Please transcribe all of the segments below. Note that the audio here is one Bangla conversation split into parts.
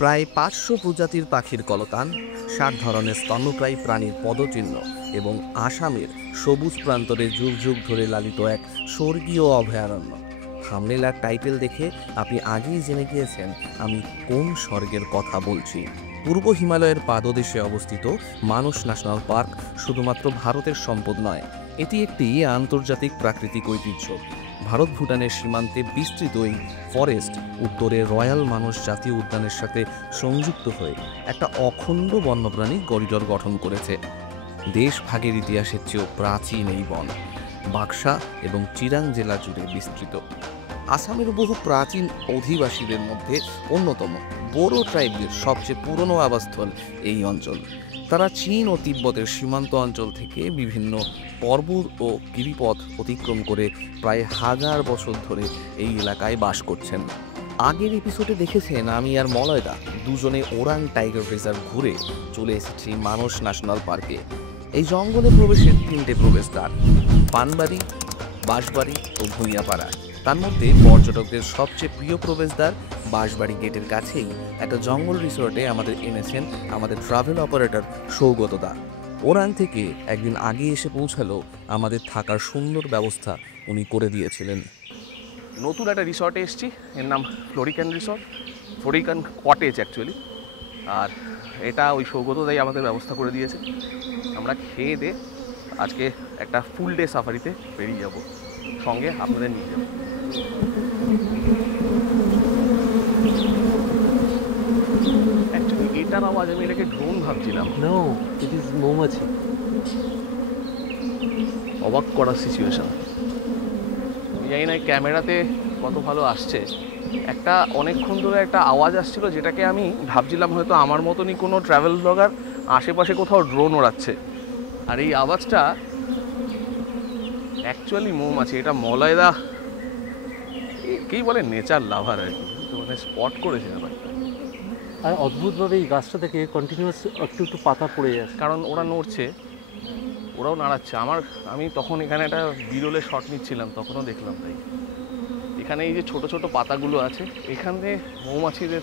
প্রায় 500 প্রজাতির পাখির কলতান, 60 ধরনের স্তন্যপ্রায়ী প্রাণীর পদচিহ্ন এবং আসামের সবুজ প্রান্তরে যুগ যুগ ধরে লালিত এক স্বর্গীয় অভয়ারণ্য। থাম্বনেল আর টাইটেল দেখে আপনি আগেই জেনে গিয়েছেন আমি কোন স্বর্গের কথা বলছি। পূর্ব হিমালয়ের পাদদেশে অবস্থিত মানস ন্যাশনাল পার্ক শুধুমাত্র ভারতের সম্পদ নয়, এটি একটি আন্তর্জাতিক প্রাকৃতিক ঐতিহ্য। ভারত ভুটানের সীমান্তে বিস্তৃত এই ফরেস্ট উত্তরে রয়্যাল মানস জাতীয় উদ্যানের সাথে সংযুক্ত হয়ে একটা অখণ্ড বন্যপ্রাণী করিডর গঠন করেছে। দেশ ভাগের ইতিহাসের চেয়েও প্রাচীন এই বন বাক্সা এবং চিরাং জেলা জুড়ে বিস্তৃত। আসামের বহু প্রাচীন অধিবাসীদের মধ্যে অন্যতম বোরো ট্রাইবের সবচেয়ে পুরনো আবাসস্থল এই অঞ্চল। তারা চীন ও তিব্বতের সীমান্ত অঞ্চল থেকে বিভিন্ন পর্বত ও গিরিপথ অতিক্রম করে প্রায় 1000 বছর ধরে এই এলাকায় বাস করছেন। আগের এপিসোডে দেখেছেন আমি আর মলয়দা দুজনে ওরাং টাইগার রিজার্ভ ঘুরে চলে এসেছি মানস ন্যাশনাল পার্কে। এই জঙ্গলে প্রবেশের 3টে প্রবেশদ্বার, পানবাড়ি, বাঁশবাড়ি ও ভুঁইয়াপাড়া। তার মধ্যে পর্যটকদের সবচেয়ে প্রিয় প্রবেশদ্বার বাঁশবাড়ি গেটের কাছেই একটা জঙ্গল রিসোর্টে আমাদের এনেছেন আমাদের ট্রাভেল অপারেটর সৌগত দা। ওরাং থেকে একদিন আগে এসে পৌঁছালো আমাদের থাকার সুন্দর ব্যবস্থা উনি করে দিয়েছিলেন। নতুন একটা রিসর্টে এসেছি, এর নাম florican resort, florican cottage actually. আর এটা ওই সৌগতদাই আমাদের ব্যবস্থা করে দিয়েছে। আমরা খেয়ে দিয়ে আজকে একটা ফুল ডে সাফারিতে বেরিয়ে যাব, সঙ্গে আপনাদের নিয়ে যাব। অ্যাকচুয়ালি এটার আওয়াজ আমি এটাকে ড্রোন ভাবছিলাম। নো, ইট ইজ মৌমাছি। অবাক করার সিচুয়েশন। জানি না ক্যামেরাতে কত ভালো আসছে। একটা অনেকক্ষণ ধরে একটা আওয়াজ আসছিল, যেটাকে আমি ভাবছিলাম হয়তো আমার মতনই কোনো ট্রাভেল ব্লগার আশেপাশে কোথাও ড্রোন ওড়াচ্ছে। আর এই আওয়াজটা অ্যাকচুয়ালি মৌমাছি। এটা মলয়দা কেই বলে নেচার লাভার আর কি, তো মানে স্পট করেছে ব্যাপারটা। আর অদ্ভুতভাবে এই গাছটা থেকে কন্টিনিউয়াস একটু একটু পাতা পড়ে যাচ্ছে, কারণ ওরা নড়ছে, ওরাও নাড়াচ্ছে। আমি তখন এখানে একটা বিরলের শট নিচ্ছিলাম, তখনও দেখলাম। তাই এখানে এই যে ছোট ছোট পাতাগুলো আছে, এখানে মৌমাছিদের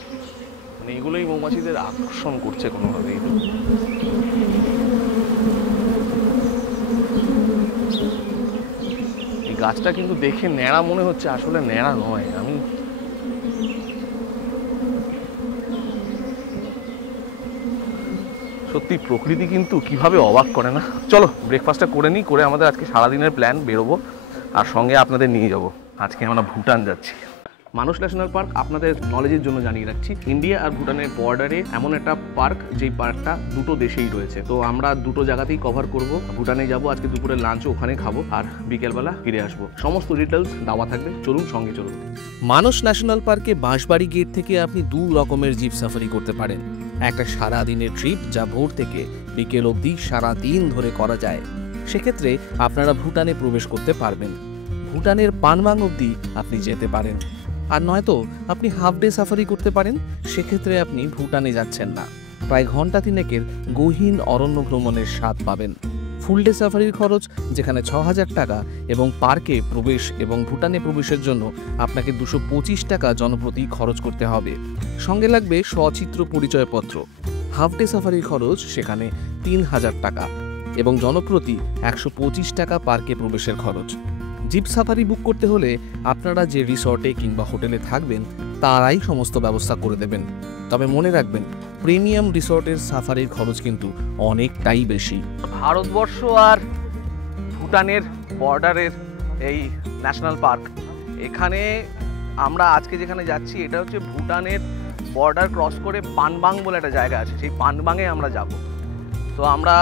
মানে এগুলোই মৌমাছিদের আকর্ষণ করছে কোনোভাবেই। এই গাছটা কিন্তু দেখে ন্যাড়া মনে হচ্ছে, আসলে ন্যাড়া নয়। আমি সত্যি প্রকৃতি কিন্তু কিভাবে অবাক করে না। চলো ব্রেকফাস্টটা করে নিই, করে আমাদের আজকে সারাদিনের প্ল্যান বেরোবো, আর সঙ্গে আপনাদের নিয়ে যাব। আজকে আমরা ভুটান যাচ্ছি। মানস ন্যাশনাল পার্ক আপনাদের নলেজের জন্য জানিয়ে রাখছি, ইন্ডিয়া আর ভুটানের বর্ডারে এমন একটা পার্ক, যেই পার্কটা দুটো দেশেই রয়েছে। তো আমরা দুটো জায়গাতেই কভার করব। ভুটানে যাব, আজকে দুপুরের লাঞ্চও ওখানে খাবো, আর বিকেলবেলা ফিরে আসবো। সমস্ত ডিটেলস দেওয়া থাকবে, চলুন সঙ্গে চলুন। মানস ন্যাশনাল পার্কে বাঁশবাড়ি গেট থেকে আপনি 2 রকমের জিপ সাফারি করতে পারেন। একটা সারাদিনের ট্রিপ, যা ভোর থেকে বিকেল অবধি সারাদিন ধরে করা যায়। সেক্ষেত্রে আপনারা ভুটানে প্রবেশ করতে পারবেন। ভুটানের পানবাং অবধি আপনি যেতে পারেন। আর নয়তো আপনি হাফ ডে সাফারি করতে পারেন, সেক্ষেত্রে আপনি ভুটানে যাচ্ছেন না। প্রায় ঘন্টা 3 গহীন অরণ্য ভ্রমণের স্বাদ পাবেন। ফুল ডে সাফারির খরচ যেখানে 6000 টাকা, এবং পার্কে প্রবেশ এবং ভুটানে প্রবেশের জন্য আপনাকে 225 টাকা জনপ্রতি খরচ করতে হবে। সঙ্গে লাগবে সচিত্র পরিচয়পত্র। হাফ ডে সাফারির খরচ সেখানে 3000 টাকা, এবং জনপ্রতি 125 টাকা পার্কে প্রবেশের খরচ। জিপ সাফারি বুক করতে হলে আপনারা যে রিসর্টে কিংবা হোটেলে থাকবেন তারাই সমস্ত ব্যবস্থা করে দেবেন। তবে মনে রাখবেন, প্রিমিয়াম রিসর্টের সাফারির খরচ কিন্তু অনেকটাই বেশি। ভারতবর্ষ আর ভুটানের বর্ডারের এই ন্যাশনাল পার্ক, এখানে আমরা আজকে যেখানে যাচ্ছি এটা হচ্ছে ভুটানের বর্ডার ক্রস করে পানবাং বলে একটা জায়গা আছে, সেই পানবাংয়ে আমরা যাব। তো আমরা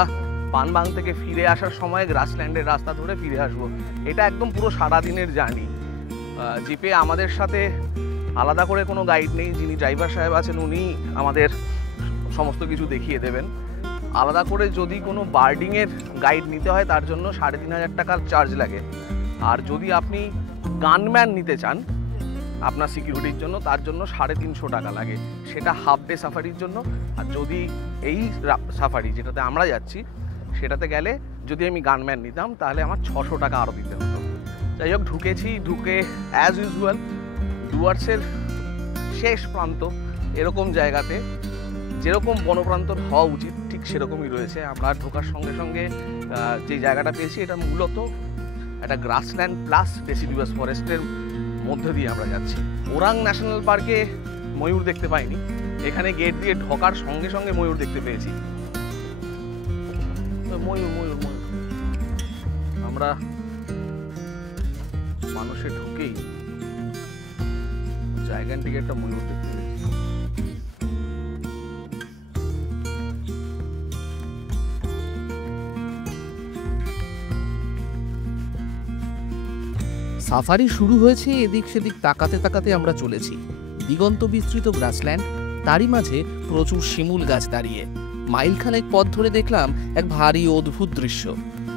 পানবাং থেকে ফিরে আসার সময় গ্রাসল্যান্ডের রাস্তা ধরে ফিরে আসবো। এটা একদম পুরো সারাদিনের জার্নি। জিপে আমাদের সাথে আলাদা করে কোনো গাইড নেই, যিনি ড্রাইভার সাহেব আছেন উনি আমাদের সমস্ত কিছু দেখিয়ে দেবেন। আলাদা করে যদি কোনো বার্ডিংয়ের গাইড নিতে হয় তার জন্য 3500 টাকার চার্জ লাগে। আর যদি আপনি গানম্যান নিতে চান আপনার সিকিউরিটির জন্য, তার জন্য 350 টাকা লাগে। সেটা হাফ ডে সাফারির জন্য। আর যদি এই সাফারি যেটাতে আমরা যাচ্ছি সেটাতে গেলে যদি আমি গানম্যান নিতাম তাহলে আমার 600 টাকা আরও দিতে হতো। যাই হোক, ঢুকে অ্যাজ ইউজুয়াল ডুয়ার্সের শেষ প্রান্ত এরকম জায়গাতে যেরকম বনপ্রান্তর হওয়া উচিত ঠিক সেরকমই রয়েছে। আমরা ঢোকার সঙ্গে সঙ্গে যে জায়গাটা পেয়েছি এটা মূলত একটা গ্রাসল্যান্ড প্লাস ডেসিডিউয়াস ফরেস্টের মধ্যে দিয়ে আমরা যাচ্ছি। ওরাং ন্যাশনাল পার্কে ময়ূর দেখতে পাইনি, এখানে গেট দিয়ে ঢোকার সঙ্গে সঙ্গে ময়ূর দেখতে পেয়েছি। ময়ূর ময়ূর ময়ূর আমরা মানুষে ঢুকেই জায়গান থেকে একটা ময়ূর দেখতে পেয়েছি। সাফারি শুরু হয়েছে, এদিক সেদিক তাকাতে তাকাতে আমরা চলেছি। দিগন্ত বিস্তৃত গ্রাসল্যান্ড, তারই মাঝে প্রচুর শিমুল গাছ দাঁড়িয়ে। মাইলখানেক পথ ধরে দেখলাম এক ভারী অদ্ভুত দৃশ্য।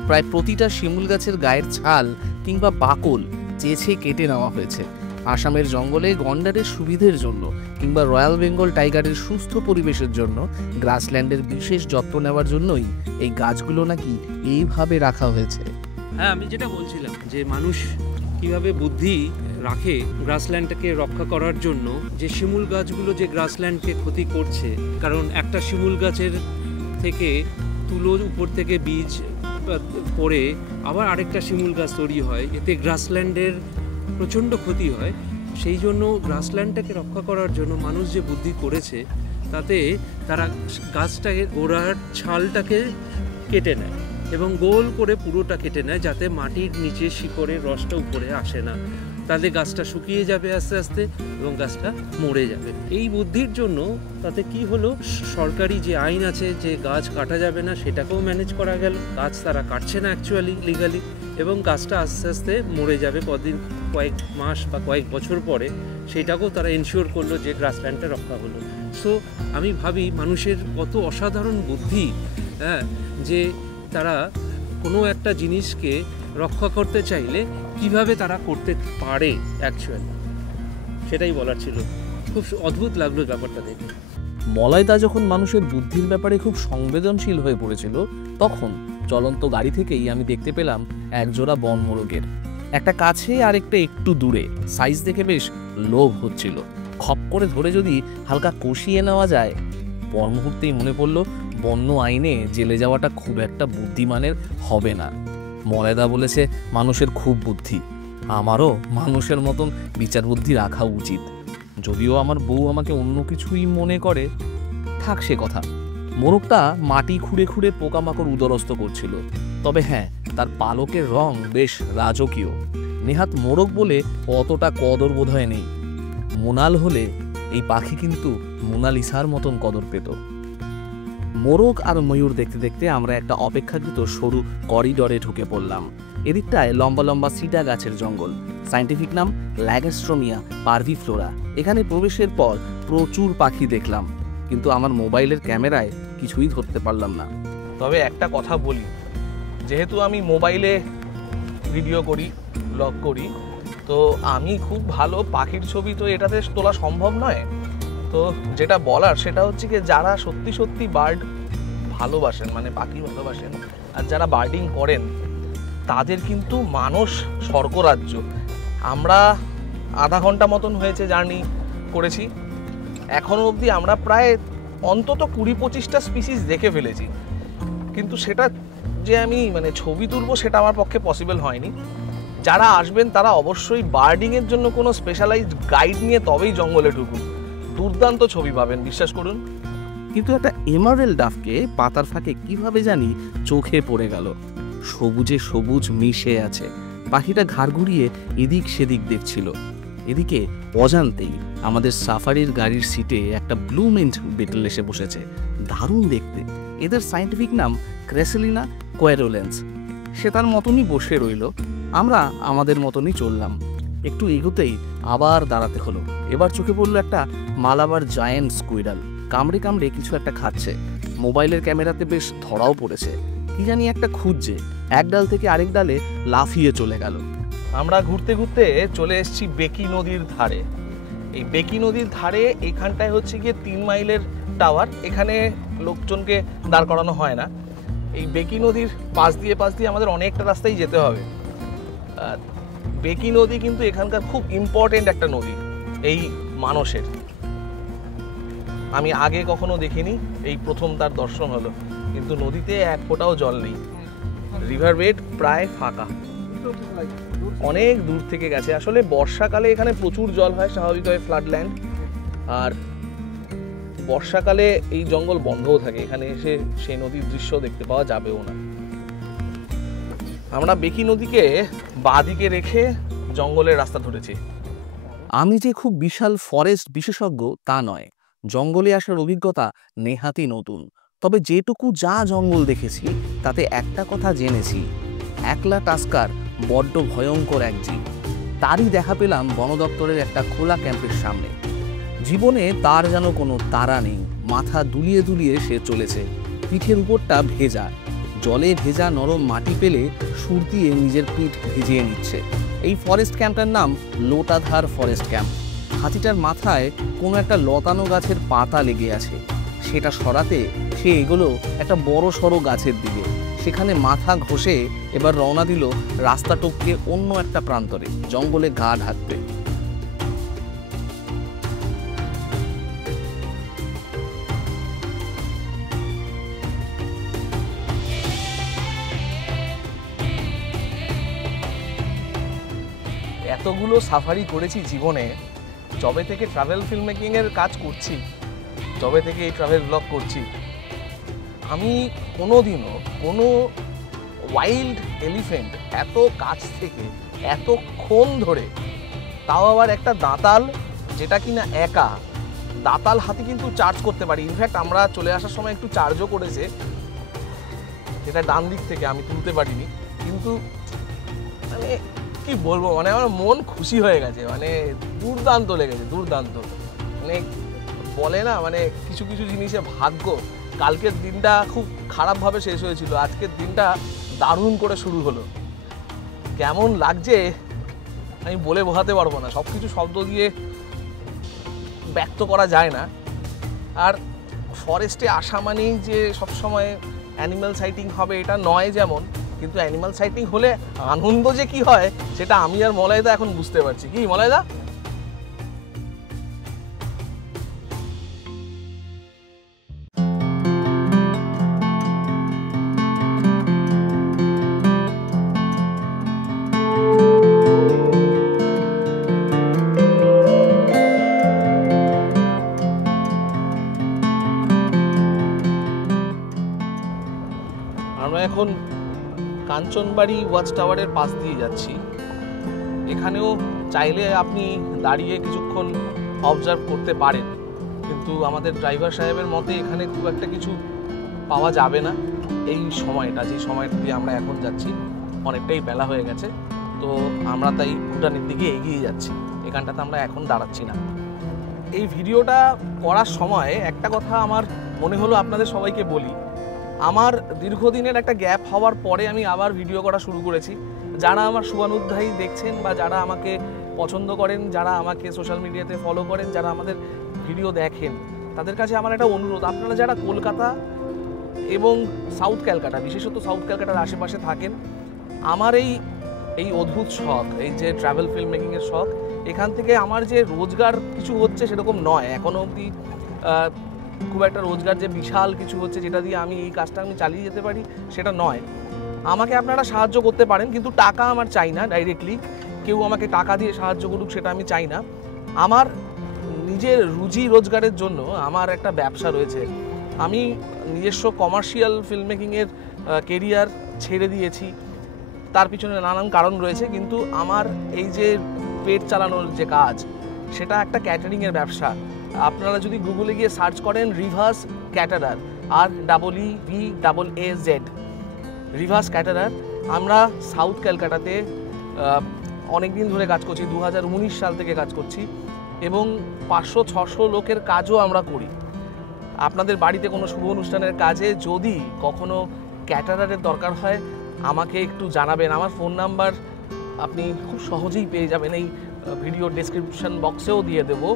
প্রায় প্রতিটা শিমুল গাছের গায়ের ছাল কিংবা বাকল চেঁছে কেটে নেওয়া হয়েছে। আসামের জঙ্গলে গন্ডারের সুবিধের জন্য কিংবা রয়্যাল বেঙ্গল টাইগারের সুস্থ পরিবেশের জন্য গ্রাসল্যান্ডের বিশেষ যত্ন নেওয়ার জন্যই এই গাছগুলো নাকি এইভাবে রাখা হয়েছে। হ্যাঁ, আমি যেটা বলছিলাম যে মানুষ কিভাবে বুদ্ধি রাখে গ্রাসল্যান্ডটাকে রক্ষা করার জন্য, যে শিমুল গাছগুলো যে গ্রাসল্যান্ডকে ক্ষতি করছে, কারণ একটা শিমুল গাছের থেকে তুলো উপর থেকে বীজ পড়ে আবার আরেকটা শিমুল গাছ তৈরি হয়, এতে গ্রাসল্যান্ডের প্রচণ্ড ক্ষতি হয়। সেই জন্য গ্রাসল্যান্ডটাকে রক্ষা করার জন্য মানুষ যে বুদ্ধি করেছে তাতে তারা গাছটাকে গোড়ার ছালটাকে কেটে নেয় এবং গোল করে পুরোটা কেটে নেয়, যাতে মাটির নিচে শিকড়ের রসটা উপরে আসে না। তাতে গাছটা শুকিয়ে যাবে আস্তে আস্তে এবং গাছটা মরে যাবে। এই বুদ্ধির জন্য তাতে কি হলো, সরকারি যে আইন আছে যে গাছ কাটা যাবে না সেটাকেও ম্যানেজ করা গেল। গাছ তারা কাটছে না অ্যাকচুয়ালি লিগালি, এবং গাছটা আস্তে আস্তে মরে যাবে কয়েক মাস বা কয়েক বছর পরে, সেটাকেও তারা এনশিওর করলো যে গ্রাসল্যান্ডটা রক্ষা হলো। সো আমি ভাবি মানুষের কত অসাধারণ বুদ্ধি, হ্যাঁ, যে তারা কোনো একটা জিনিসকে রক্ষা করতে চাইলে কিভাবে তারা করতে পারে অ্যাকচুয়ালি, সেটাই বলার ছিল। খুব অদ্ভুত লাগলো ব্যাপারটা দেখে। মলয়দা যখন মানুষের বুদ্ধির ব্যাপারে খুব সংবেদনশীল হয়ে পড়েছিল, তখন চলন্ত গাড়ি থেকেই আমি দেখতে পেলাম একজোড়া বনমোরগের, একটা কাছে আর একটা একটু দূরে। সাইজ দেখে বেশ লোভ হচ্ছিল। খপ করে ধরে যদি হালকা কষিয়ে নেওয়া যায়। পর মুহূর্তেই মনে পড়ল বন্য আইনে জেলে যাওয়াটা খুব একটা বুদ্ধিমানের হবে না। মলয়দা বলেছে মানুষের খুব বুদ্ধি, আমারও মানুষের মতন বিচার বুদ্ধি রাখা উচিত। যদিও আমার বউ আমাকে অন্য কিছুই মনে করে, থাক সে কথা। মোরগটা মাটি খুঁড়ে খুঁড়ে পোকামাকড় উদরস্ত করছিল। তবে হ্যাঁ, তার পালকের রং বেশ রাজকীয়। নেহাত মোরগ বলে অতটা কদর বোধহয় নেই। মোনাল হলে এই পাখি কিন্তু মোনালিসার মতন কদর পেত। মোরগ আর ময়ূর দেখতে দেখতে আমরা একটা অপেক্ষাকৃত সরু করিডরে ঢুকে পড়লাম। এদিকটায় লম্বা লম্বা সিটা গাছের জঙ্গল, সায়েন্টিফিক নাম ল্যাগাস্ট্রোমিয়া পারভিফ্লোরা। এখানে প্রবেশের পর প্রচুর পাখি দেখলাম, কিন্তু আমার মোবাইলের ক্যামেরায় কিছুই ধরতে পারলাম না। তবে একটা কথা বলি, যেহেতু আমি মোবাইলে ভিডিও করি, ব্লগ করি, তো আমি খুব ভালো পাখির ছবি তো এটাতে তোলা সম্ভব নয়। তো যেটা বলার সেটা হচ্ছে কি, যারা সত্যি সত্যি বার্ড ভালোবাসেন, মানে পাখি ভালোবাসেন, আর যারা বার্ডিং করেন, তাদের কিন্তু মানস স্বর্গরাজ্য। আমরা আধা ঘন্টা মতন হয়েছে জার্নি করেছি, এখনও অবধি আমরা প্রায় অন্তত 20-25টা স্পিসিস দেখে ফেলেছি। কিন্তু সেটা যে আমি মানে ছবি তুলবো সেটা আমার পক্ষে পসিবল হয়নি। যারা আসবেন তারা অবশ্যই বার্ডিংয়ের জন্য কোনো স্পেশালাইজড গাইড নিয়ে তবেই জঙ্গলে ঢুকুন, দুর্দান্ত ছবি পাবেন, বিশ্বাস করুন। কিন্তু একটা এমারেল্ড ডাফকে পাতার ফাঁকে কিভাবে জানি চোখে পড়ে গেল। সবুজে সবুজ মিশে আছে। পাখিটা ঘাড় ঘুরিয়ে এদিক সেদিক দেখছিল। এদিকে অজান্তেই আমাদের সাফারির গাড়ির সিটে একটা ব্লুমেন্ট বেটল এসে বসেছে। দারুণ দেখতে। এদের সায়েন্টিফিক নাম ক্রেসেলিনা কোয়ারোলেন্স। সে তার মতনই বসে রইল, আমরা আমাদের মতনই চললাম। একটু এগোতেই আবার দাঁড়াতে হলো। এবার চোখে পড়লো একটা মালাবার জায়ান্ট স্কুইরাল, কামড়ে কামড়ে কিছু একটা খাচ্ছে। মোবাইলের ক্যামেরাতে বেশ ধরাও পড়েছে, কি জানি একটা খুঁজছে। এক ডাল থেকে আরেক ডালে লাফিয়ে চলে গেল। আমরা ঘুরতে ঘুরতে চলে এসেছি বেকি নদীর ধারে। এই বেকি নদীর ধারে এইখানটায় হচ্ছে গিয়ে 3 মাইলের টাওয়ার। এখানে লোকজনকে দাঁড় করানো হয় না। এই বেকি নদীর পাশ দিয়ে আমাদের অনেকটা রাস্তায় যেতে হবে। বেকি নদী কিন্তু এখানকার খুব ইম্পর্টেন্ট একটা নদী এই মানসের। আমি আগে কখনো দেখিনি, এই প্রথম তার দর্শন হলো। কিন্তু নদীতে এক ফোঁটাও জল নেই, রিভার বেড প্রায় ফাঁকা, অনেক দূর থেকে গেছে। আসলে বর্ষাকালে এখানে প্রচুর জল হয় স্বাভাবিকভাবে, ফ্লাড ল্যান্ড। আর বর্ষাকালে এই জঙ্গল বন্ধও থাকে, এখানে এসে সেই নদীর দৃশ্য দেখতে পাওয়া যাবেও না। আমরা বেকি নদীকে বাঁদিকে রেখে জঙ্গলের রাস্তা ধরেছি। আমি যে খুব বিশাল ফরেস্ট বিশেষজ্ঞ তা নয়, জঙ্গলে আসার অভিজ্ঞতা নেহাতি নতুন। তবে যেটুকু যা জঙ্গল দেখেছি তাতে একটা কথা জেনেছি, একলা টাস্কার বড্ড ভয়ঙ্কর এক জীব। তারই দেখা পেলাম বন দপ্তরের একটা খোলা ক্যাম্পের সামনে। জীবনে তার যেন কোনো তাড়া নেই, মাথা দুলিয়ে দুলিয়ে সে চলেছে, পিঠের উপরটা ভেজা, জলে ভেজা নরম মাটি পেলে সুর দিয়ে নিজের পিঠ ভিজিয়ে নিচ্ছে। এই ফরেস্ট ক্যাম্পটার নাম লোটাধার ফরেস্ট ক্যাম্প। হাতিটার মাথায় কোনো একটা লতানো গাছের পাতা লেগে আছে, সেটা সরাতে সে এগোলো একটা বড় সড়ো গাছের দিকে। সেখানে মাথা ঘষে এবার রওনা দিল রাস্তা টপকে অন্য একটা প্রান্তরে, জঙ্গলে গা ঢাকতে। এতগুলো সাফারি করেছি জীবনে, যবে থেকে ট্রাভেল ফিল্ম মেকিংয়ের কাজ করছি, যবে থেকে এই ট্রাভেল ব্লগ করছি, আমি কোনোদিনও কোনো ওয়াইল্ড এলিফেন্ট এত কাছ থেকে এতক্ষণ ধরে, তাও আবার একটা দাঁতাল, যেটা কিনা একা, দাঁতাল হাতি কিন্তু চার্জ করতে পারি। ইনফ্যাক্ট আমরা চলে আসার সময় একটু চার্জও করেছে, যেটা ডান দিক থেকে, আমি তুলতে পারিনি। কিন্তু মানে কি বলবো, মানে আমার মন খুশি হয়ে গেছে, মানে দুর্দান্ত লেগেছে, দুর্দান্ত। মানে বলে না, মানে কিছু কিছু জিনিসে ভাগ্য। কালকের দিনটা খুব খারাপভাবে শেষ হয়েছিল, আজকের দিনটা দারুণ করে শুরু হলো। কেমন লাগছে আমি বলে বোঝাতে পারবো না, সব কিছু শব্দ দিয়ে ব্যক্ত করা যায় না। আর ফরেস্টে আসা মানেই যে সবসময় অ্যানিম্যাল সাইটিং হবে এটা নয়, যেমন, কিন্তু অ্যানিম্যাল সাইটিং হলে আনন্দ যে কি হয় সেটা আমি আর মলয়দা এখন বুঝতে পারছি। কি মলয়দা? আমরা এখন কাঞ্চনবাড়ি ওয়াচ টাওয়ারের পাশ দিয়ে যাচ্ছি। এখানেও চাইলে আপনি দাঁড়িয়ে কিছুক্ষণ অবজার্ভ করতে পারেন, কিন্তু আমাদের ড্রাইভার সাহেবের মতে এখানে খুব একটা কিছু পাওয়া যাবে না এই সময়টা, যে সময়টা দিয়ে আমরা এখন যাচ্ছি। অনেকটাই বেলা হয়ে গেছে, তো আমরা তাই ভুটানের দিকে এগিয়ে যাচ্ছি, এখানটাতে আমরা এখন দাঁড়াচ্ছি না। এই ভিডিওটা করার সময় একটা কথা আমার মনে হলো আপনাদের সবাইকে বলি। আমার দীর্ঘদিনের একটা গ্যাপ হওয়ার পরে আমি আবার ভিডিও করা শুরু করেছি। যারা আমার শুভানুধ্যায়ী দেখছেন বা যারা আমাকে পছন্দ করেন, যারা আমাকে সোশ্যাল মিডিয়াতে ফলো করেন, যারা আমাদের ভিডিও দেখেন, তাদের কাছে আমার একটা অনুরোধ, আপনারা যারা কলকাতা এবং সাউথ ক্যালকাটা, বিশেষত সাউথ ক্যালকাটার আশেপাশে থাকেন, আমার এই অদ্ভুত শখ, এই যে ট্রাভেল ফিল্ম মেকিংয়ের শখ, এখান থেকে আমার যে রোজগার কিছু হচ্ছে সেরকম নয় এখনও অবধি। খুব একটা রোজগার যে বিশাল কিছু হচ্ছে যেটা দিয়ে আমি এই কাজটা আমি চালিয়ে যেতে পারি সেটা নয়। আমাকে আপনারা সাহায্য করতে পারেন, কিন্তু টাকা আমার চাই না ডাইরেক্টলি, কেউ আমাকে টাকা দিয়ে সাহায্য করুক সেটা আমি চাই না। আমার নিজের রুজি রোজগারের জন্য আমার একটা ব্যবসা রয়েছে। আমি নিজস্ব কমার্শিয়াল ফিল্ম মেকিংয়ের কেরিয়ার ছেড়ে দিয়েছি, তার পিছনে নানান কারণ রয়েছে, কিন্তু আমার এই যে পেট চালানোর যে কাজ, সেটা একটা ক্যাটারিংয়ের ব্যবসা। আপনারা যদি গুগলে গিয়ে সার্চ করেন Revaz caterer, REVAZ, Revaz caterer, আমরা সাউথ ক্যালকাটাতে অনেক দিন ধরে কাজ করছি, 2019 সাল থেকে কাজ করছি, এবং 500-600 লোকের কাজও আমরা করি। আপনাদের বাড়িতে কোনো শুভ অনুষ্ঠানের কাজে যদি কখনো ক্যাটারারের দরকার হয় আমাকে একটু জানাবেন। আমার ফোন নাম্বার আপনি খুব সহজেই পেয়ে যাবেন, এই ভিডিও ডেসক্রিপশন বক্সেও দিয়ে দেবো।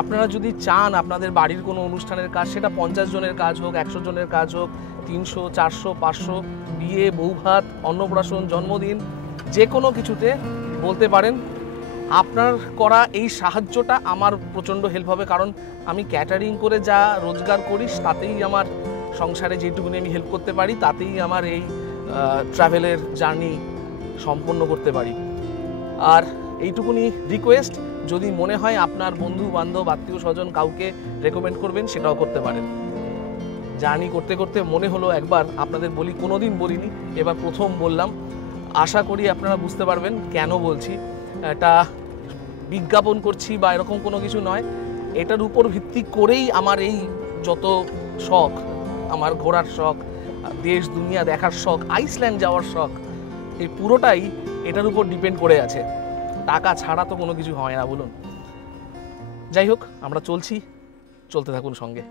আপনারা যদি চান আপনাদের বাড়ির কোনো অনুষ্ঠানের কাজ, সেটা 50 জনের কাজ হোক, 100 জনের কাজ হোক, 300, 400, 500, বিয়ে, বৌভাত, অন্নপ্রাশন, জন্মদিন, যে কোনো কিছুতে বলতে পারেন। আপনার করা এই সাহায্যটা আমার প্রচণ্ড হেল্প হবে, কারণ আমি ক্যাটারিং করে যা রোজগার করি তাতেই আমার সংসারে যেটুকুনি আমি হেল্প করতে পারি, তাতেই আমার এই ট্রাভেলের জার্নি সম্পন্ন করতে পারি। আর এইটুকুনি রিকোয়েস্ট, যদি মনে হয় আপনার বন্ধু বান্ধব আত্মীয় স্বজন কাউকে রেকমেন্ড করবেন, সেটাও করতে পারেন। জার্নি করতে করতে মনে হলো একবার আপনাদের বলি, কোনোদিন বলিনি, এবার প্রথম বললাম। আশা করি আপনারা বুঝতে পারবেন কেন বলছি। এটা বিজ্ঞাপন করছি বা এরকম কোনো কিছু নয়, এটার উপর ভিত্তি করেই আমার এই যত শখ, আমার ঘোরার শখ, দেশ দুনিয়া দেখার শখ, আইসল্যান্ড যাওয়ার শখ, এই পুরোটাই এটার উপর ডিপেন্ড করে আছে। টাকা ছাড়া তো কোনো কিছু হয় না বলুন। যাই হোক, আমরা চলতে থাকুন সঙ্গে।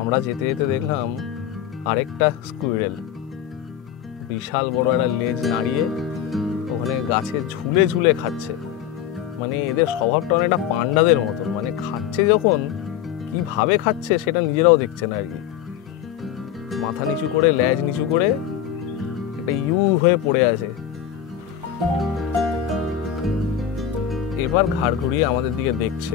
আমরা যেতে যেতে দেখলাম আরেকটা স্কুইরেল, বিশাল বড় একটা লেজ নাড়িয়ে ওখানে গাছে ঝুলে ঝুলে খাচ্ছে। মানে এদের স্বভাবটা অনেকটা পান্ডাদের মতো, মানে খাচ্ছে যখন কিভাবে খাচ্ছে সেটা নিজেরাও দেখছে না আর কি। মাথা নিচু করে, লেজ নিচু করে একটা ইউ হয়ে পড়ে আছে। এবার ঘাড় ঘুরিয়ে আমাদের দিকে দেখছে।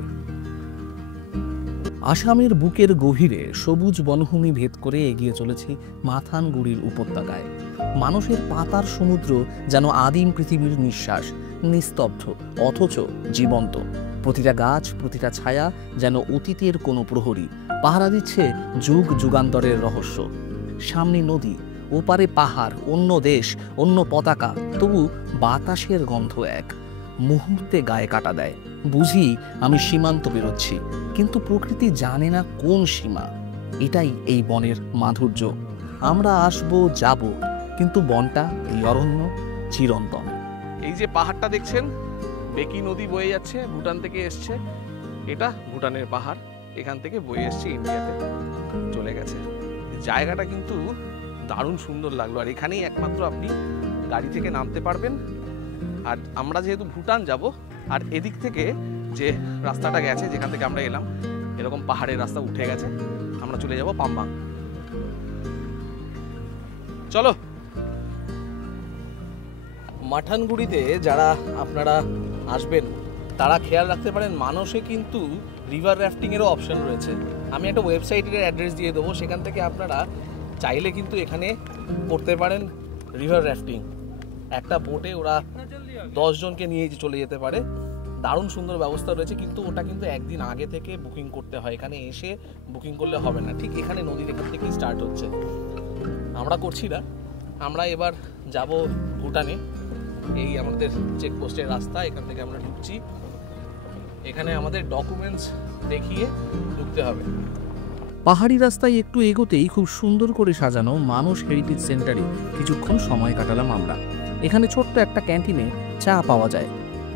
আসামের বুকের গভীরে সবুজ বনভূমি ভেদ করে এগিয়ে চলেছি মাথানগুড়ির উপত্যকায়। মানুষের পাতার সমুদ্র যেন আদিম পৃথিবীর নিঃশ্বাস, নিস্তব্ধ অথচ জীবন্ত। প্রতিটা গাছ, প্রতিটা ছায়া যেন অতীতের কোনো প্রহরী, পাহারা দিচ্ছে যুগ যুগান্তরের রহস্য। সামনে নদী, ওপারে পাহাড়, অন্য দেশ, অন্য পতাকা, তবু বাতাসের গন্ধ এক। মুহূর্তে গায়ে কাটা দেয়। বুঝি আমি সীমান্ত বেরোচ্ছি, কিন্তু প্রকৃতি জানে না কোন সীমা। এটাই এই বনের মাধুর্য। আমরা আসবো যাব, কিন্তু বনটা, এই অরণ্য চিরন্তন। এই যে পাহাড়টা দেখছেন, বেকি নদী বয়ে যাচ্ছে, ভুটান থেকে এসছে। এটা ভুটানের পাহাড়, এখান থেকে বয়ে এসছে ইন্ডিয়াতে চলে গেছে। জায়গাটা কিন্তু দারুণ সুন্দর লাগলো। আর এখানেই একমাত্র আপনি গাড়ি থেকে নামতে পারবেন। আর আমরা যেহেতু ভুটান যাব, আর এদিক থেকে যে রাস্তাটা গেছে, যেখান থেকে আমরা এলাম, এরকম পাহাড়ের রাস্তা উঠে গেছে, আমরা চলে যাব পাম্বাং। চলো। মাঠানগুড়িতে যারা আপনারা আসবেন তারা খেয়াল রাখতে পারেন, মানসে কিন্তু রিভার রাফটিংয়েরও অপশন রয়েছে। আমি একটা ওয়েবসাইটের অ্যাড্রেস দিয়ে দেবো, সেখান থেকে আপনারা চাইলে কিন্তু এখানে করতে পারেন রিভার রাফটিং। একটা বোটে ওরা 10 জনকে নিয়ে চলে যেতে পারে। দারুণ সুন্দর ব্যবস্থা রয়েছে, কিন্তু ওটা কিন্তু একদিন আগে থেকে বুকিং করতে হয়। এখানে এসে বুকিং করলে হবে না। ঠিক এখানে নদীর এখান থেকেই স্টার্ট হচ্ছে। আমরা করছি না, আমরা এবার যাব ভুটানে। এই আমাদের চেকপোস্টের রাস্তা, এখান থেকে আমরা ঢুকছি। এখানে আমাদের ডকুমেন্টস দেখিয়ে ঢুকতে হবে। পাহাড়ি রাস্তায় একটু এগোতেই খুব সুন্দর করে সাজানো মানস হেরিটেজ সেন্টারে কিছুক্ষণ সময় কাটালাম আমরা। এখানে ছোট্ট একটা ক্যান্টিনে চা পাওয়া যায়,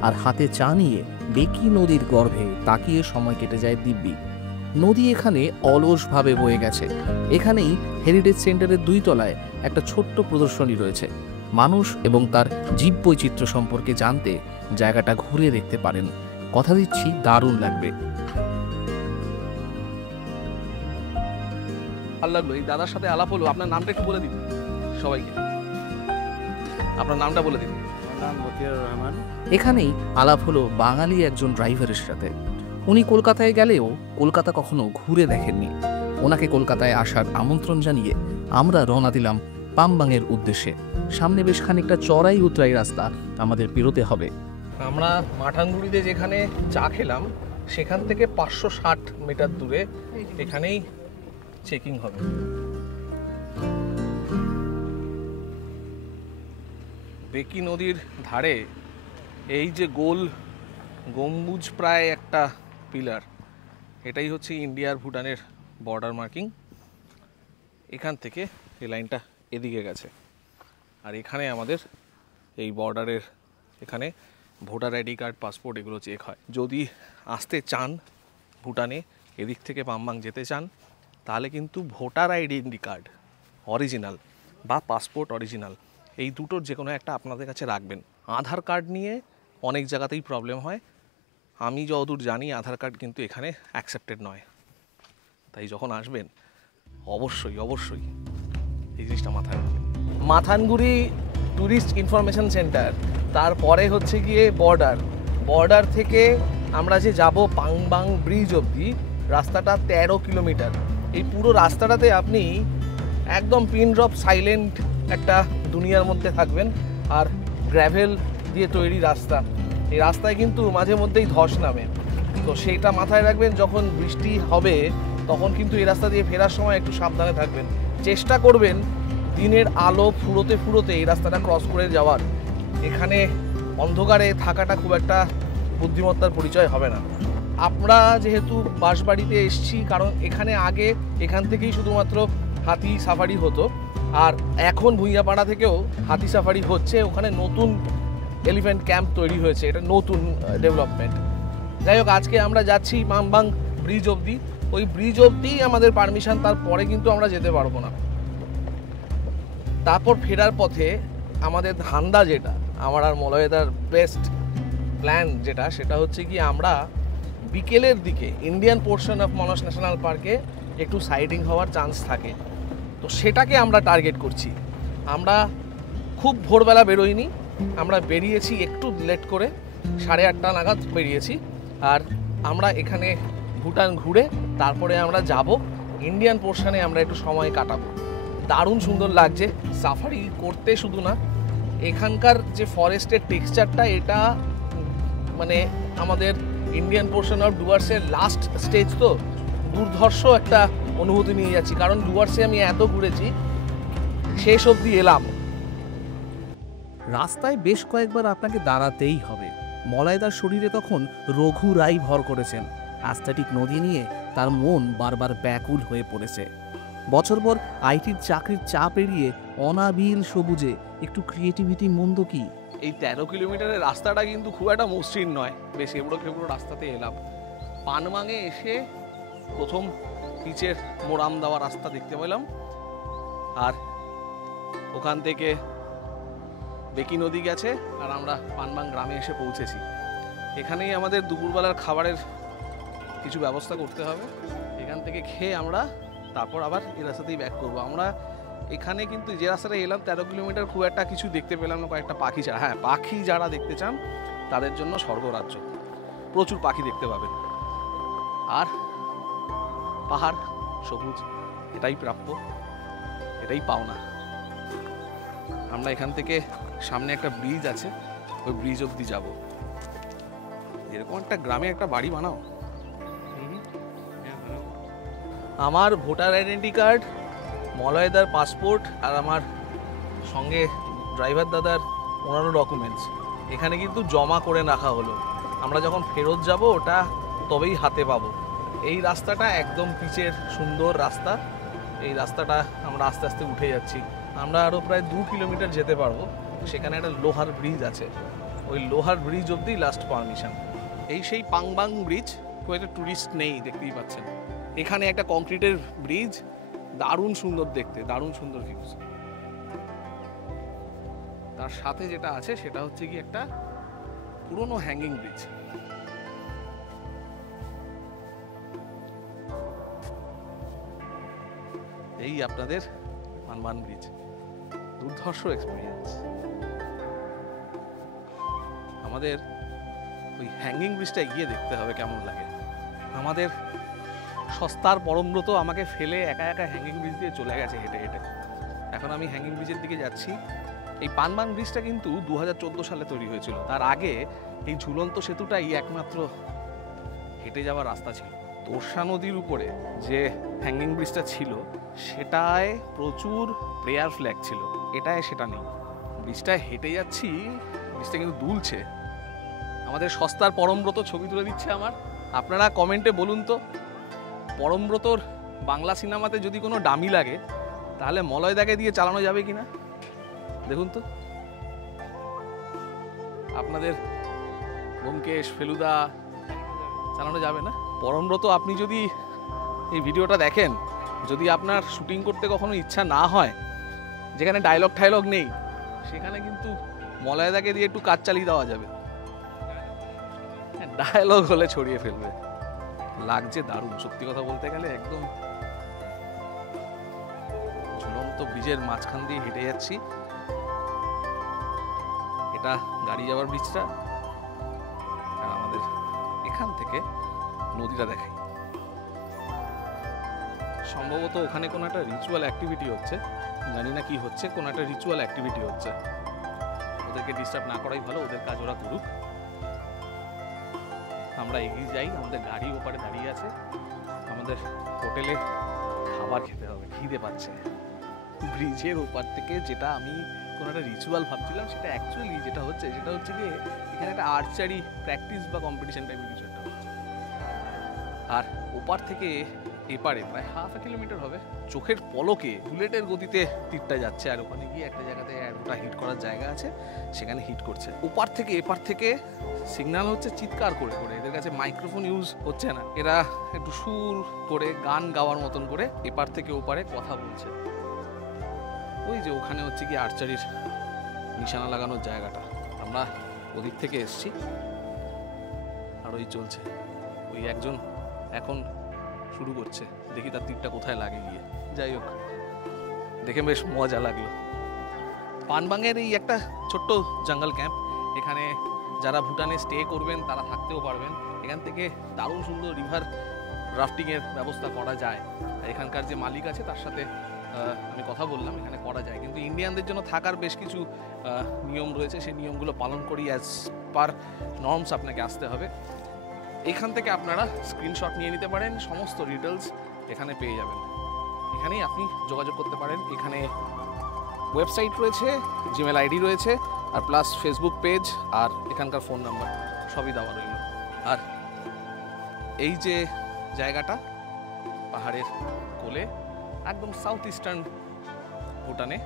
আর হাতে চা নিয়ে বেকি নদীর গর্ভে তাকিয়ে সময় কেটে যায় দিব্যি। নদী এখানে অলসভাবে বয়ে গেছে। এখানেই হেরিটেজ সেন্টারের 2 তলায় একটা ছোট্ট প্রদর্শনী রয়েছে। মানুষ এবং তার জীববৈচিত্র্য সম্পর্কে জানতে জায়গাটা ঘুরে দেখতে পারেন। কথা দিচ্ছি দারুণ লাগবে। ভালো লাগলো, এই দাদার সাথে আলাপ হলো। আপনার নামটা একটু বলে দিন সবাইকে, আপনার নামটা বলে দিন। এখানেই আলাপ হলো বাঙালি একজন ড্রাইভারের সাথে। উনি কলকাতায় গেলেও কলকাতা কখনো ঘুরে দেখেননি। ওনাকে কলকাতায় আসার আমন্ত্রণ জানিয়ে আমরা রওনা দিলাম পামবাংয়ের উদ্দেশ্যে। সামনে বেশ খানিকটা চড়াই উতরাই রাস্তা আমাদের পেরোতে হবে। আমরা মাঠানগুড়িতে যেখানে চা খেলাম, সেখান থেকে 560 মিটার দূরে এখানেই চেকিং হবে। বেকি নদীর ধারে এই যে গোল গম্বুজ প্রায় একটা পিলার, এটাই হচ্ছে ইন্ডিয়ার ভুটানের বর্ডার মার্কিং। এখান থেকে এই লাইনটা এদিকে গেছে, আর এখানে আমাদের এই বর্ডারের এখানে ভোটার আইডি কার্ড, পাসপোর্ট এগুলো চেক হয়। যদি আসতে চান ভুটানে, এদিক থেকে পামবাং যেতে চান, তাহলে কিন্তু ভোটার আইডেন্টি কার্ড অরিজিনাল বা পাসপোর্ট অরিজিনাল, এই দুটোর যে কোনো একটা আপনাদের কাছে রাখবেন। আধার কার্ড নিয়ে অনেক জায়গাতেই প্রবলেম হয়। আমি যতদূর জানি আধার কার্ড কিন্তু এখানে অ্যাকসেপ্টেড নয়। তাই যখন আসবেন অবশ্যই অবশ্যই এই জিনিসটা মাথায় রাখবেন। মাথানগুড়ি ট্যুরিস্ট ইনফরমেশন সেন্টার তারপরে হচ্ছে গিয়ে বর্ডার থেকে আমরা যে যাব পাংবাং ব্রিজ অবধি রাস্তাটা 13 কিলোমিটার। এই পুরো রাস্তাটাতে আপনি একদম পিন ড্রপ সাইলেন্ট একটা দুনিয়ার মধ্যে থাকবেন। আর গ্র্যাভেল দিয়ে তৈরি রাস্তা, এই রাস্তায় কিন্তু মাঝে মধ্যেই ধস নামে, তো সেইটা মাথায় রাখবেন। যখন বৃষ্টি হবে তখন কিন্তু এই রাস্তা দিয়ে ফেরার সময় একটু সাবধানে থাকবেন। চেষ্টা করবেন দিনের আলো ফুরোতে এই রাস্তাটা ক্রস করে যাওয়ার। এখানে অন্ধকারে থাকাটা খুব একটা বুদ্ধিমত্তার পরিচয় হবে না। আমরা যেহেতু বাঁশবাড়িতে এসেছি, কারণ এখান থেকেই শুধুমাত্র হাতি সাফারি হতো, আর এখন ভুঁইয়াপাড়া থেকেও হাতি সাফারি হচ্ছে। ওখানে নতুন এলিফ্যান্ট ক্যাম্প তৈরি হয়েছে, এটা নতুন ডেভেলপমেন্ট। যাই হোক, আজকে আমরা যাচ্ছি পাংবাং ব্রিজ অবধি। ওই ব্রিজ অবধিই আমাদের পারমিশন, তারপরে কিন্তু আমরা যেতে পারবো না। তারপর ফেরার পথে আমাদের ধান্দা যেটা, আমার আর মলয়দার বেস্ট প্ল্যান যেটা, সেটা হচ্ছে কি আমরা বিকেলের দিকে Indian portion of Manas national পার্কে একটু সাইডিং হওয়ার চান্স থাকে, তো সেটাকে আমরা টার্গেট করছি। আমরা খুব ভোরবেলা বেরোইনি, আমরা বেরিয়েছি একটু লেট করে, 8:30 নাগাদ বেরিয়েছি। আর আমরা এখানে ভুটান ঘুরে তারপরে আমরা যাব ইন্ডিয়ান পোর্শনে, আমরা একটু সময় কাটাবো। দারুণ সুন্দর লাগছে সাফারি করতে, শুধু না এখানকার যে ফরেস্টের টেক্সচারটা, এটা মানে আমাদের ইন্ডিয়ান পোর্শন অফ ডুয়ার্সের লাস্ট স্টেজ, তো দুর্ধর্ষ একটা অনুভূতি নিয়ে যাচ্ছি। কারণ ডুয়ার্সে আমি এত ঘুরেছি, শেষ অবধি এলাম। রাস্তায় বেশ কয়েকবার আপনাকে দাঁড়াতেই হবে। মলয়দার শরীরে তখন রঘু রাই ভর করেছেন। অ্যাস্থেটিক নদী নিয়ে তার মন বারবার ব্যাকুল হয়ে পড়েছে। বছরভর আইটির চাকরির চাপ এড়িয়ে অনাবিল সবুজে একটু ক্রিয়েটিভিটি মন্দ কি? এই 13 কিলোমিটারের রাস্তাটা কিন্তু খুব একটা মসৃণ নয়, বেশ এবড়ো খেবড়ো রাস্তাতে এলাম। পানমাঙে এসে প্রথম পিচের মোড়াম দেওয়া রাস্তা দেখতে পেলাম, আর ওখান থেকে বেকি নদী গেছে, আর আমরা পানমাং গ্রামে এসে পৌঁছেছি। এখানেই আমাদের দুপুরবেলার খাবারের কিছু ব্যবস্থা করতে হবে। এখান থেকে খেয়ে আমরা তারপর আবার এই রাস্তাতেই ব্যাক করবো। আমরা এখানে কিন্তু যে রাস্তাটা এলাম 13 কিলোমিটার খুব একটা কিছু দেখতে পেলাম না, কয়েকটা পাখি ছাড়া। হ্যাঁ, পাখি যারা দেখতে চান তাদের জন্য স্বর্গরাজ্য, প্রচুর পাখি দেখতে পাবেন। আর পাহাড়, সবুজ, এটাই প্রাপ্য, এটাই পাওনা। আমরা এখান থেকে সামনে একটা ব্রিজ আছে, ওই ব্রিজ অবধি যাব। এরকম একটা গ্রামে একটা বাড়ি বানাও। আমার ভোটার আইডেন্টি কার্ড, মলয়দার পাসপোর্ট, আর আমার সঙ্গে ড্রাইভার দাদার অন্যান্য ডকুমেন্টস এখানে কিন্তু জমা করে রাখা হলো। আমরা যখন ফেরত যাব ওটা তবেই হাতে পাবো। এই রাস্তাটা একদম পিচের সুন্দর রাস্তা। এই রাস্তাটা আমরা আস্তে আস্তে উঠে যাচ্ছি। আমরা আরও প্রায় 2 কিলোমিটার যেতে পারবো। সেখানে একটা লোহার ব্রিজ আছে, ওই লোহার ব্রিজ অবধি লাস্ট পারমিশন। এই সেই পাংবাং ব্রিজ, খুব একটা টুরিস্ট নেই, দেখতেই পাচ্ছেন। এখানে একটা কংক্রিটের ব্রিজ, দারুণ সুন্দর দেখতে, দারুণ সুন্দর ভিউজ। তার সাথে যেটা আছে সেটা হচ্ছে কি একটা পুরনো হ্যাঙ্গিং ব্রিজ। এই আপনাদের পানবান ব্রিজ, দুর্ধর্ষ এক্সপিরিয়েন্স। আমাদের ওই হ্যাঙ্গিং ব্রিজটা গিয়ে দেখতে হবে কেমন লাগে। আমাদের সস্তার পরমব্রত আমাকে ফেলে একা একা হ্যাঙ্গিং ব্রিজ দিয়ে চলে গেছে হেঁটে হেঁটে। এখন আমি হ্যাঙ্গিং ব্রিজের দিকে যাচ্ছি। এই পানবান ব্রিজটা কিন্তু 2014 সালে তৈরি হয়েছিল। তার আগে এই ঝুলন্ত সেতুটাই একমাত্র হেঁটে যাওয়ার রাস্তা ছিল। তোর্ষা নদীর উপরে যে হ্যাঙ্গিং ব্রিজটা ছিল সেটায় প্রচুর প্রেয়ার ফ্ল্যাগ ছিল, এটায় সেটা নেই। ব্রিজটায় হেঁটে যাচ্ছি, ব্রিজটা কিন্তু দুলছে। আমাদের সস্তার পরমব্রত ছবি তুলে দিচ্ছে আমার। আপনারা কমেন্টে বলুন তো, পরমব্রতর বাংলা সিনেমাতে যদি কোনো ডামি লাগে তাহলে মলয়দাকে দিয়ে চালানো যাবে কিনা দেখুন তো। আপনাদের ব্যোমকেশ, ফেলুদা চালানো যাবে না? পরমব্রত, আপনি যদি এই ভিডিওটা দেখেন, যদি আপনার শুটিং করতে কখনো ইচ্ছা না হয়, যেখানে ডায়লগ ঠায়লগ নেই, সেখানে কিন্তু মলয়দাকে দিয়ে একটু কাজ চালিয়ে দেওয়া যাবে। ডায়লগ হলে ছড়িয়ে ফেলবে। লাগছে দারুণ, সত্যি কথা বলতে গেলে। একদম ঝুলন্ত ব্রিজের মাঝখান দিয়ে হেঁটে যাচ্ছি। এটা গাড়ি যাওয়ার ব্রিজটা, আর আমাদের এখান থেকে নদীটা দেখাই। সম্ভবত ওখানে কোনো একটা রিচুয়াল অ্যাক্টিভিটি হচ্ছে, জানি না কি হচ্ছে, কোনো একটা রিচুয়াল অ্যাক্টিভিটি হচ্ছে। ওদেরকে ডিস্টার্ব না করাই ভালো, ওদের কাজ ওরা করুক। আমরা এগিয়ে যাই, আমাদের গাড়ি ওপারে দাঁড়িয়ে আছে, আমাদের হোটেলে খাবার খেতে হবে, খিদে পাচ্ছে। ব্রিজের ওপার থেকে যেটা আমি কোনো একটা রিচুয়াল ভাবছিলাম, সেটা অ্যাকচুয়ালি যেটা হচ্ছে সেটা হচ্ছে গিয়ে এখানে একটা আর্চারি প্র্যাকটিস বা কম্পিটিশন টাইপের কিছু একটা হচ্ছে। আর ওপার থেকে এপারে প্রায় 1/2 কিলোমিটার হবে, চোখের পলকে বুলেটের গতিতে তীরটা যাচ্ছে। আর ওখানে গিয়ে একটা জায়গাতে অ্যারোটা হিট করার জায়গা আছে, সেখানে হিট করছে। ওপার থেকে এপার থেকে সিগন্যাল হচ্ছে চিৎকার করে করে, এদের কাছে মাইক্রোফোন ইউজ হচ্ছে না, এরা একটু সুর করে গান গাওয়ার মতন করে এপার থেকে ওপারে কথা বলছে। ওই যে ওখানে হচ্ছে কি আর্চারির নিশানা লাগানোর জায়গাটা, আমরা ওদিক থেকে এসছি। আর ওই চলছে, ওই একজন এখন শুরু করছে, দেখি তার তীরটা কোথায় লাগে গিয়ে। যাই হোক, দেখে বেশ মজা লাগলো। পানবাংয়ের এই একটা ছোট্ট জঙ্গল ক্যাম্প, এখানে যারা ভুটানে স্টে করবেন তারা থাকতেও পারবেন। এখান থেকে দারুণ সুন্দর রিভার রাফটিংয়ের ব্যবস্থা করা যায়। এখানকার যে মালিক আছে তার সাথে আমি কথা বললাম, এখানে করা যায়, কিন্তু ইন্ডিয়ানদের জন্য থাকার বেশ কিছু নিয়ম রয়েছে, সেই নিয়মগুলো পালন করি অ্যাজ পার নর্মস আপনাকে আসতে হবে। এখান থেকে আপনারা স্ক্রিনশট নিয়ে নিতে পারেন, সমস্ত ডিটেলস এখানে পেয়ে যাবেন। এখানেই আপনি যোগাযোগ করতে পারেন। এখানে ওয়েবসাইট রয়েছে, জিমেল আইডি রয়েছে, আর প্লাস ফেসবুক পেজ, আর এখানকার ফোন নাম্বার সবই দেওয়া রইল। আর এই যে জায়গাটা পাহাড়ের কোলে, একদম সাউথ ইস্টার্ন ভুটানে,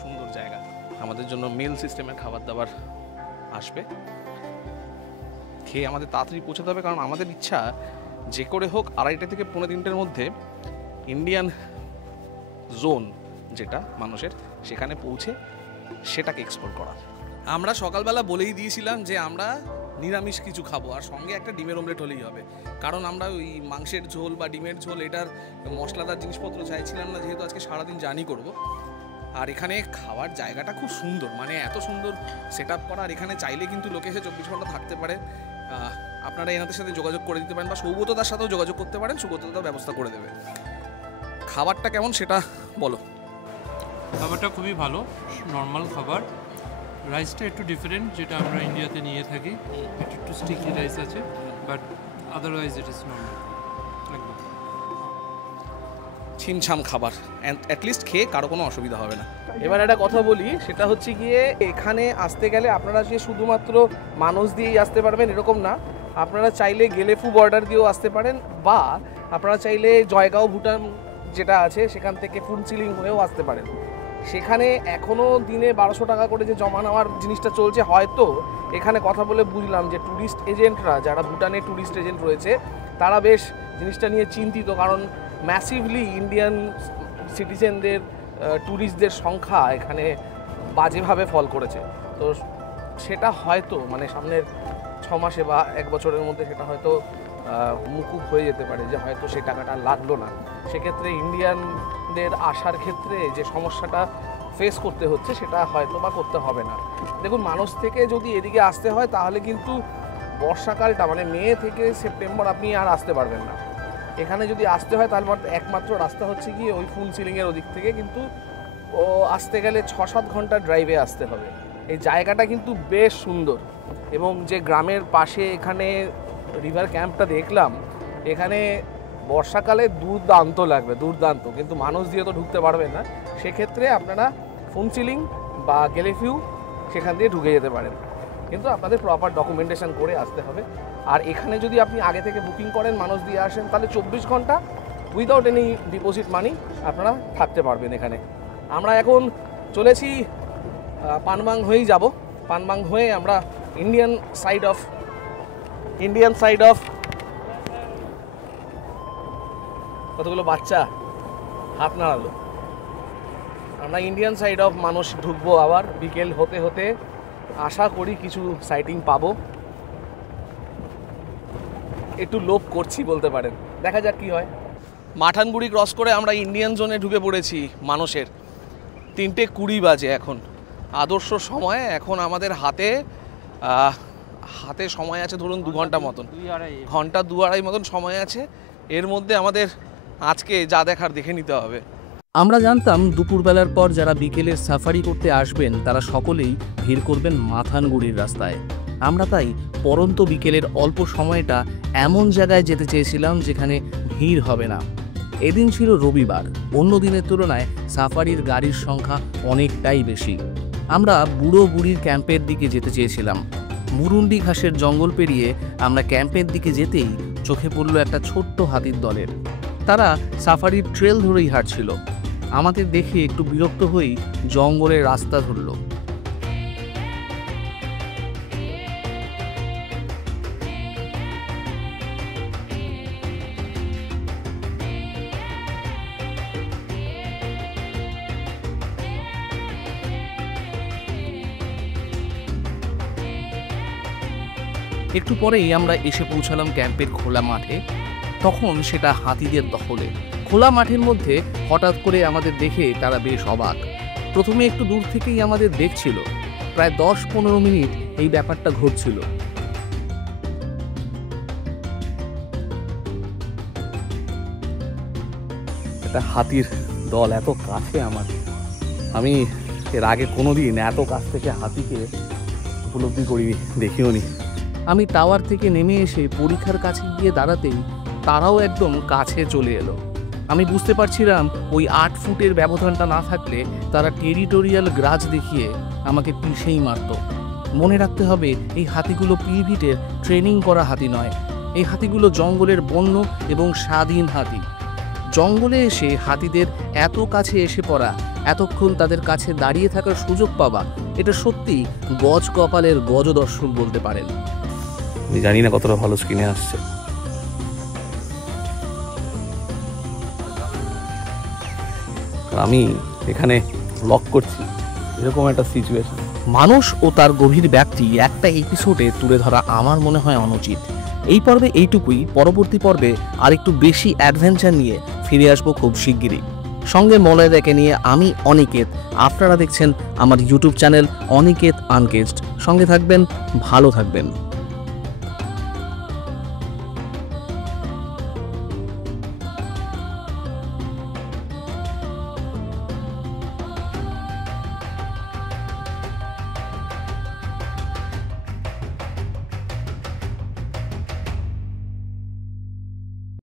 সুন্দর জায়গা। আমাদের জন্য মিল সিস্টেমের খাবার দাবার আসবে, খেয়ে আমাদের তাড়াতাড়ি পৌঁছাতে হবে, কারণ আমাদের ইচ্ছা যে করে হোক 2:30 থেকে 3:45-এর মধ্যে ইন্ডিয়ান জোন যেটা মানুষের, সেখানে পৌঁছে সেটাকে এক্সপ্লোর করা। আমরা সকালবেলা বলেই দিয়েছিলাম যে আমরা নিরামিষ কিছু খাবো, আর সঙ্গে একটা ডিমের অমলেট হলেই হবে, কারণ আমরা ওই মাংসের ঝোল বা ডিমের ঝোল এটার মশলাদার জিনিসপত্র চাইছিলাম না, যেহেতু আজকে সারাদিন জার্নি করব। আর এখানে খাওয়ার জায়গাটা খুব সুন্দর, মানে এত সুন্দর সেট আপ করা। আর এখানে চাইলে কিন্তু লোকে এসে 24 ঘন্টা থাকতে পারে। আপনারা এনাদের সাথে যোগাযোগ করে দিতে পারেন, বা সৌগতদার সাথেও যোগাযোগ করতে পারেন, সৌগতদার ব্যবস্থা করে দেবে। খাবারটা কেমন সেটা বলো। খাবারটা খুবই ভালো, নর্মাল খাবার। রাইসটা একটু ডিফারেন্ট, যেটা আমরা ইন্ডিয়াতে নিয়ে থাকি, একটু স্টিকি রাইস আছে, but otherwise it is normal, একদম ছিমছাম খাবার, অ্যাটলিস্ট খেয়ে কারো কোনো অসুবিধা হবে না। এবার একটা কথা বলি, সেটা হচ্ছে গিয়ে এখানে আসতে গেলে আপনারা যে শুধুমাত্র মানুষ দিয়েই আসতে পারবেন এরকম না, আপনারা চাইলে গেলেফু বর্ডার দিয়েও আসতে পারেন, বা আপনারা চাইলে জয়গাঁও ভুটান যেটা আছে সেখান থেকে ফুনচিলিং হয়েও আসতে পারেন। সেখানে এখনও দিনে 1200 টাকা করে যে জমা নেওয়ার জিনিসটা চলছে, হয়তো এখানে কথা বলে বুঝলাম যে ট্যুরিস্ট এজেন্টরা, যারা ভুটানে ট্যুরিস্ট এজেন্ট রয়েছে, তারা বেশ জিনিসটা নিয়ে চিন্তিত, কারণ ম্যাসিভলি ইন্ডিয়ান সিটিজেনদের, ট্যুরিস্টদের সংখ্যা এখানে বাজেভাবে ফল করেছে। তো সেটা হয়তো মানে সামনের 6 মাসে বা 1 বছরের মধ্যে সেটা হয়তো মুকুব হয়ে যেতে পারে, যে হয়তো সেই টাকাটা লাগলো না। সেক্ষেত্রে ইন্ডিয়ানদের আসার ক্ষেত্রে যে সমস্যাটা ফেস করতে হচ্ছে সেটা হয়তো বা করতে হবে না। দেখুন, মানুষ থেকে যদি এদিকে আসতে হয় তাহলে কিন্তু বর্ষাকালটা মানে মে থেকে সেপ্টেম্বর আপনি আর আসতে পারবেন না। এখানে যদি আসতে হয় তাহলে একমাত্র রাস্তা হচ্ছে গিয়ে ওই ফুনচিলিংয়ের ওদিক থেকে, কিন্তু ও আসতে গেলে 6-7 ঘন্টা ড্রাইভে আসতে হবে। এই জায়গাটা কিন্তু বেশ সুন্দর, এবং যে গ্রামের পাশে এখানে রিভার ক্যাম্পটা দেখলাম, এখানে বর্ষাকালে দুর্দান্ত লাগবে, দুর্দান্ত, কিন্তু মানুষ দিয়ে তো ঢুকতে পারবেন না। সেক্ষেত্রে আপনারা ফুনচিলিং বা গেলেফিউ সেখান দিয়ে ঢুকে যেতে পারেন, কিন্তু আপনাদের প্রপার ডকুমেন্টেশন করে আসতে হবে। আর এখানে যদি আপনি আগে থেকে বুকিং করেন, মানুষ দিয়ে আসেন, তাহলে 24 ঘন্টা উইদাউট এনি ডিপোজিট মানি আপনারা থাকতে পারবেন এখানে। আমরা এখন চলেছি পানবাং হয়েই যাব। পানবাং হয়ে আমরা ইন্ডিয়ান সাইড অফ কতগুলো বাচ্চা হাত নাড়ালো, আমরা ইন্ডিয়ান সাইড অফ মানুষ ঢুকবো। আবার বিকেল হতে হতে আশা করি কিছু সাইটিং পাবো, একটু লোভ করছি বলতে পারেন, দেখা যাক কি হয়। মাঠানগুড়ি ক্রস করে আমরা ইন্ডিয়ান জোনে ঢুকে পড়েছি মানুষের। 3:20 বাজে এখন। আদর্শ সময়। এখন আমাদের হাতে সময় আছে ধরুন 2 ঘন্টা মতন, ঘন্টা 2-2.5 মতন সময় আছে। এর মধ্যে আমাদের আজকে যা দেখার দেখে নিতে হবে। আমরা জানতাম দুপুরবেলার পর যারা বিকেলের সাফারি করতে আসবেন তারা সকলেই ভিড় করবেন মাথানগুড়ির রাস্তায়। আমরা তাই পরন্ত বিকেলের অল্প সময়টা এমন জায়গায় যেতে চেয়েছিলাম যেখানে ভিড় হবে না। এদিন ছিল রবিবার, অন্য দিনের তুলনায় সাফারির গাড়ির সংখ্যা অনেকটাই বেশি। আমরা বুড়ো বুড়ির ক্যাম্পের দিকে যেতে চেয়েছিলাম। মুরুন্ডি ঘাসের জঙ্গল পেরিয়ে আমরা ক্যাম্পের দিকে যেতেই চোখে পড়ল একটা ছোট্ট হাতির দলের। তারা সাফারির ট্রেল ধরেই হাঁটছিল। আমাদের দেখে একটু বিরক্ত হয়েই জঙ্গলের রাস্তা ধরল। একটু পরেই আমরা এসে পৌঁছালাম ক্যাম্পের খোলা মাঠে। তখন সেটা হাতিদের দখলে। খোলা মাঠের মধ্যে হঠাৎ করে আমাদের দেখে তারা বেশ অবাক। প্রথমে একটু দূর থেকেই আমাদের দেখছিল। প্রায় 10-15 মিনিট এই ব্যাপারটা ঘটছিল। একটা হাতির দল এত কাছে আমি এর আগে কোনোদিন এত কাছ থেকে হাতিকে উপলব্ধি করিনি, দেখিও নি। আমি টাওয়ার থেকে নেমে এসে পরীক্ষার কাছে গিয়ে দাঁড়াতেই তারাও একদম কাছে চলে এলো। আমি বুঝতে পারছিলাম ওই 8 ফুটের ব্যবধানটা না থাকলে তারা টেরিটোরিয়াল গ্রাজ দেখিয়ে আমাকে পিষেই মারত। মনে রাখতে হবে এই হাতিগুলো পিভিটের ট্রেনিং করা হাতি নয়। এই হাতিগুলো জঙ্গলের বন্য এবং স্বাধীন হাতি। জঙ্গলে এসে হাতিদের এত কাছে এসে পড়া, এতক্ষণ তাদের কাছে দাঁড়িয়ে থাকার সুযোগ পাওয়া, এটা সত্যি গজ কপালের গজদর্শন বলতে পারেন। আমি জানি না কতটা ভালো স্ক্রিনে আসছে। আমি এখানে ব্লগ করছি, এরকম একটা সিচুয়েশন। মানুষ ও তার গভীর ব্যাপ্তি একটা এপিসোডে তুলে ধরা আমার মনে হয় অনুচিত। এই পর্বে এইটুকুই। পরবর্তী পর্বে আরেকটু বেশি অ্যাডভেঞ্চার নিয়ে ফিরে আসবো খুব শিগগিরই। সঙ্গে মলয়দাকে নিয়ে আমি অনিকেত। আপনারা দেখছেন আমার ইউটিউব চ্যানেল অনিকেত আনকেস্ট। সঙ্গে থাকবেন, ভালো থাকবেন।